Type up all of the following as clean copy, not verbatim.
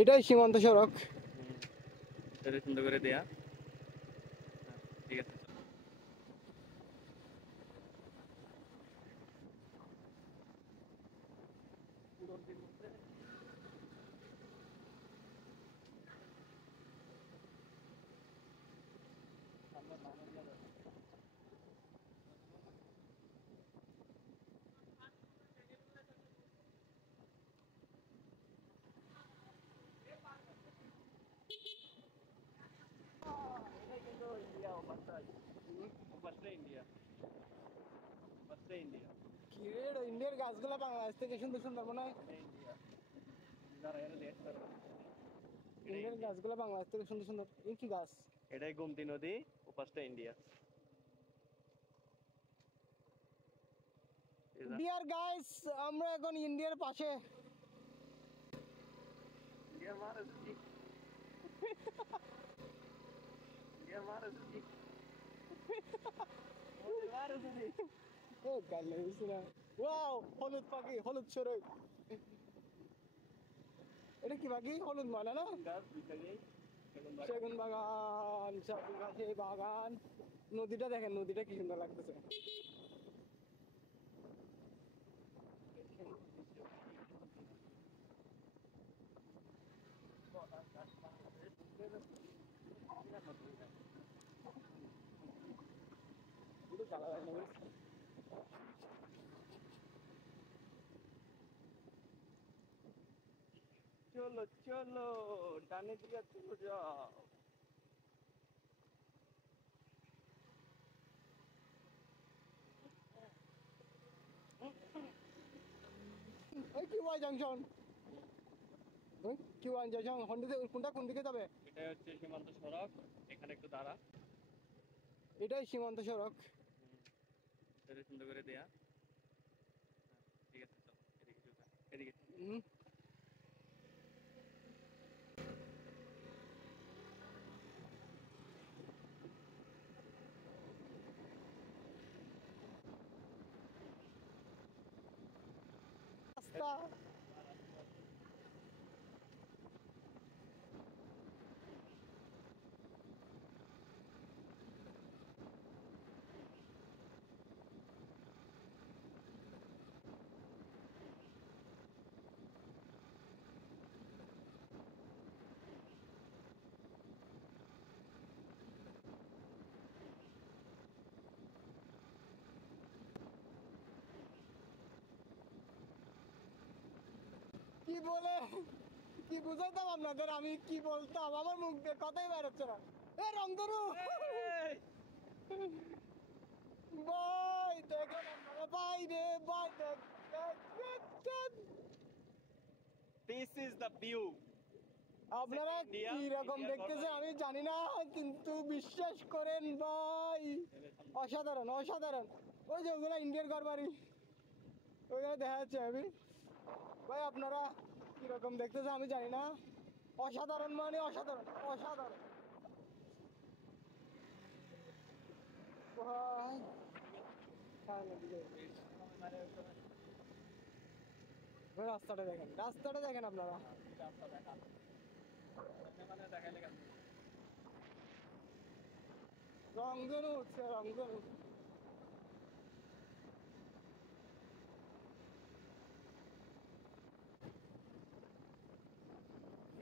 এটাই সীমান্ত সড়ক। এটা সুন্দর করে দেয়া। ঠিক আছে। এটা কিন্তু ইন্ডিয়া ওপাশটাই। ওপাশটা ইন্ডিয়া। ওপাশটা ইন্ডিয়া। কি রে, ইন্ডিয়ার গাছগুলো বাংলাদেশ থেকে সুন্দর সুন্দর মনে হয়। এটা ইন্ডিয়া। যারা এরা দেশ তারা। এটা ইন্ডিয়ার ইন্ডিয়া। গাছগুলো বাংলাদেশ থেকে সুন্দর সুন্দর। এই কি গাছ? এটাই গোমতী নদী, ওপাশটা ইন্ডিয়া। ডিয়ার গাইস, আমরা এখন ইন্ডিয়ার পাশে। ইন্ডিয়া মহারাষ্ট্র। ইন্ডিয়া মহারাষ্ট্র। মহারাষ্ট্র। ও গাল লাগিস না। ওয়াও, হলুদ পাখি, হলুদ চড়ুই। এটা কি পাখি? হলুদ মানে না? গাছ বিকালে সেগুন বাগান, চারপাশে বাগান। নদীটা দেখেন, নদীটা কি সুন্দর লাগতেছে। একটু জ্বালা লাগে না বুঝলি? চলো চলো, ডানে দিকে চলো যাও। ওই কিউআই জাংশন। ওই কিউআই জাংশন কোনটা কোন দিকে যাবে? এটাই হচ্ছে সীমান্ত সড়ক। এখানে একটু দাঁড়া। এটাই সীমান্ত সড়ক। এটা সুন্দর করে দেয়া। ঠিক আছে, চলো এদিকে চলো। এদিকে। হুম। রাস্তা। কি বলে, কি বুঝাইতাম আপনাদের, আমি কি বলতাম, আমার মুখ দিয়ে কথাই বেরোচ্ছে না। এ রংধনু ভাই, দেখেন আপনারা, ভাই রে ভাই, দেখ দেখ দেখ, দেখ। This is the view. আপনারা কি রকম দেখতেছেন আমি জানি না, কিন্তু বিশ্বাস করেন ভাই, অসাধারণ অসাধারণ। ওই যে ওগুলো ইন্ডিয়ার ঘর বাড়ি, ওইখানে দেখা যাচ্ছে আমি। ভাই আপনারা কি রকম দেখতেছেন আমি জানি না, অসাধারণ মানে অসাধারণ অসাধারণ ভাই। ভাই, রাস্তাটা দেখেন, রাস্তাটা দেখেন আপনারা। রংধনু উঠছে, রংধনু।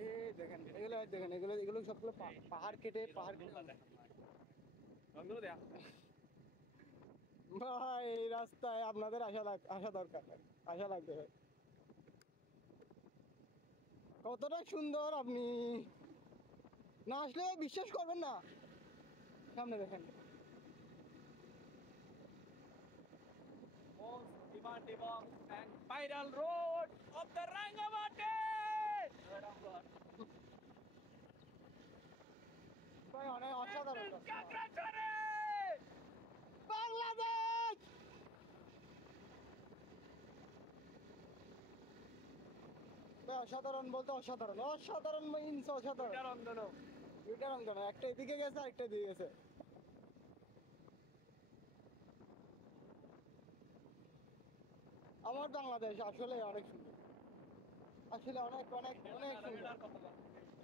এই দেখেন, এগুলো দেখেন, এগুলো এগুলো সবগুলো পাহাড় কেটে, পাহাড় কেটে। ভাই এই রাস্তায় আপনাদের আসা দরকার, আসা লাগবে ভাই। কতটা সুন্দর, আপনি না আসলে বিশ্বাস করবেন না। সামনে দেখেন। Most demanding and viral road of the Rangabati! ভাই অনেক অসাধারণ This is রাস্তা। Kakrachari! বাংলাদেশ। ভাই অসাধারণ বলতে অসাধারণ, অসাধারণ মিন্স অসাধারণ। Twitter অন্ধনো। দুইটা রঙ কেন, একটা এদিকে গেছে আরেকটা এদিকে গেছে। আমার বাংলাদেশ আসলে অনেক সুন্দর। আসলে অনেক অনেক অনেক সুন্দর।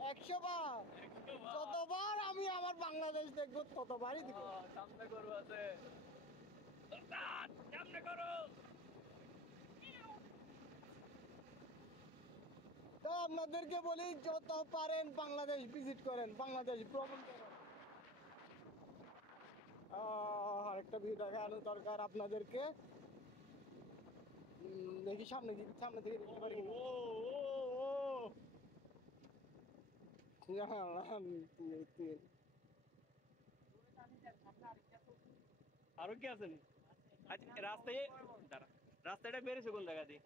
100 বার, যতবার আমি আমার বাংলাদেশ দেখবো ততবারই দিব। সামনে গরু আছে, সামনে গরু। তো আপনাদেরকে বলি, যত পারেন বাংলাদেশ ভিজিট করেন, বাংলাদেশ ভ্রমণ করেন। আরেকটা ভিউ দেখানো দরকার আপনাদেরকে। দেখি সামনে দিকে, সামনে দিকে দেখতে পারি কিনা। আরো কি আছে নি? আচ্ছা রাস্তায় দাঁড়া, রাস্তাটা বেরিয়েছে কোন জায়গা দিয়ে?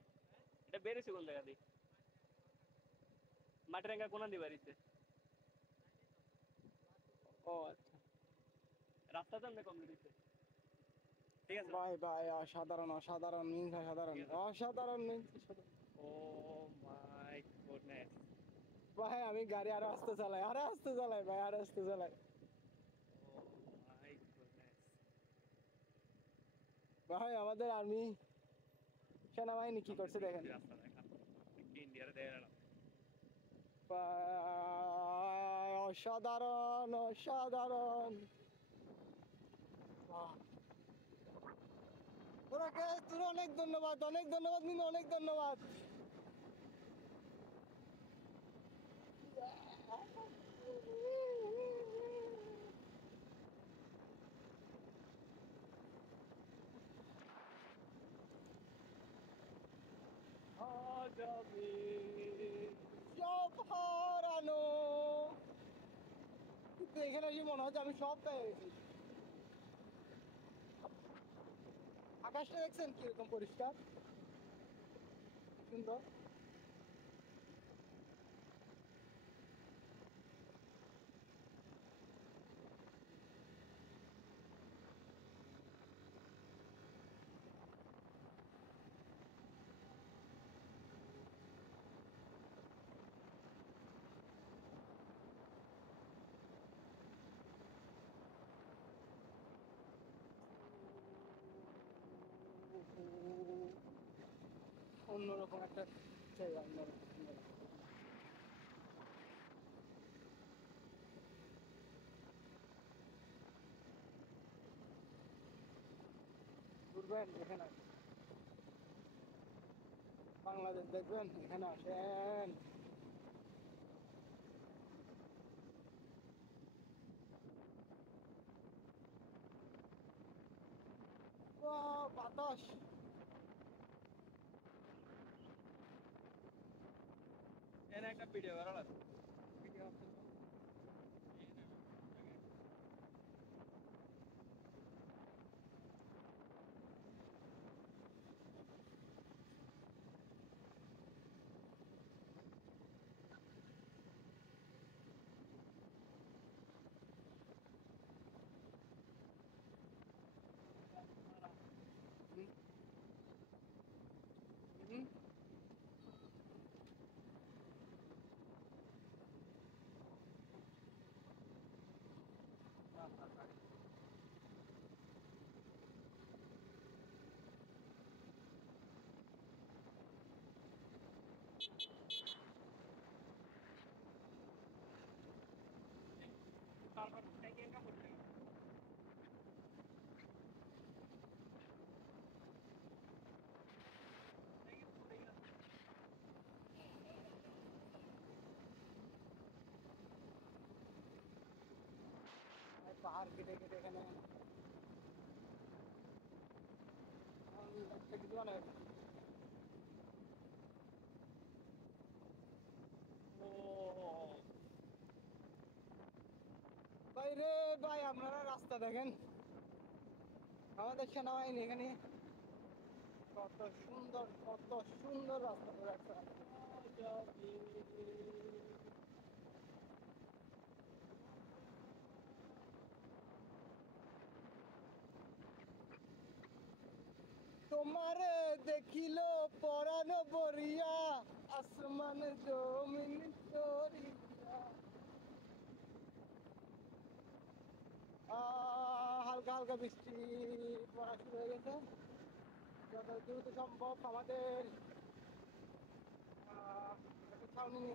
এটা বেরিয়েছে কোন জায়গা দিয়ে? মাটিরাঙ্গা কোনা দিয়ে বাড়িতে? ও আচ্ছা, রাস্তা তো আমরা কমপ্লিট হচ্ছে, ঠিক আছে। ভাই ভাই অসাধারণ, অসাধারণ মিন্স, অসাধারণ ঠিক আছে। অসাধারণ মিন্স। O my goodness. ভাই আমি গাড়ি আরো আস্তে চালাই, আরো আস্তে চালাই ভাই, আরো আস্তে চালাই। ও মাই গুডনেস। ভাই আমাদের আর্মি সেনাবাহিনী কি করছে দেখেন। রাস্তা দেখা ইন্ডিয়ার দেখা গেল। ভাই, অসাধারণ অসাধারণ। বাহ। ওরাকে তোর অনেক ধন্যবাদ, অনেক ধন্যবাদ মিনু, অনেক ধন্যবাদ। আজ আমি সব হারানো, কিন্তু এখানে এসে মনে হচ্ছে আমি সব পেয়ে গেছি। আকাশটা দেখছেন কিরকম পরিষ্কার, সুন্দর। অন্যরকম একটা জায়গা, অন্যরকম সুন্দর। ঘুরবেন এখানে, বাংলাদেশ দেখবেন, এখানে আসেন। বাতাস। এনে একটা ভিডিও করা লাগবে। হুম, হুম। তারপর ট্যাঙ্কি একা করতে হবে। আর পাহাড় কেটে কেটে এখানে একটা কিছু মানে। ও ভাই রে ভাই, আপনারা রাস্তা দেখেন, আমাদের সেনাবাহিনী এখানে কত সুন্দর, কত সুন্দর রাস্তা করে রাখছে। আজ আমি তোমারে দেখিল পরানো বরিয়া, আসমান জমিন করিয়া। হালকা হালকা বৃষ্টি পড়া শুরু হয়ে গেছে। যত দ্রুত সম্ভব আমাদের ছাউনি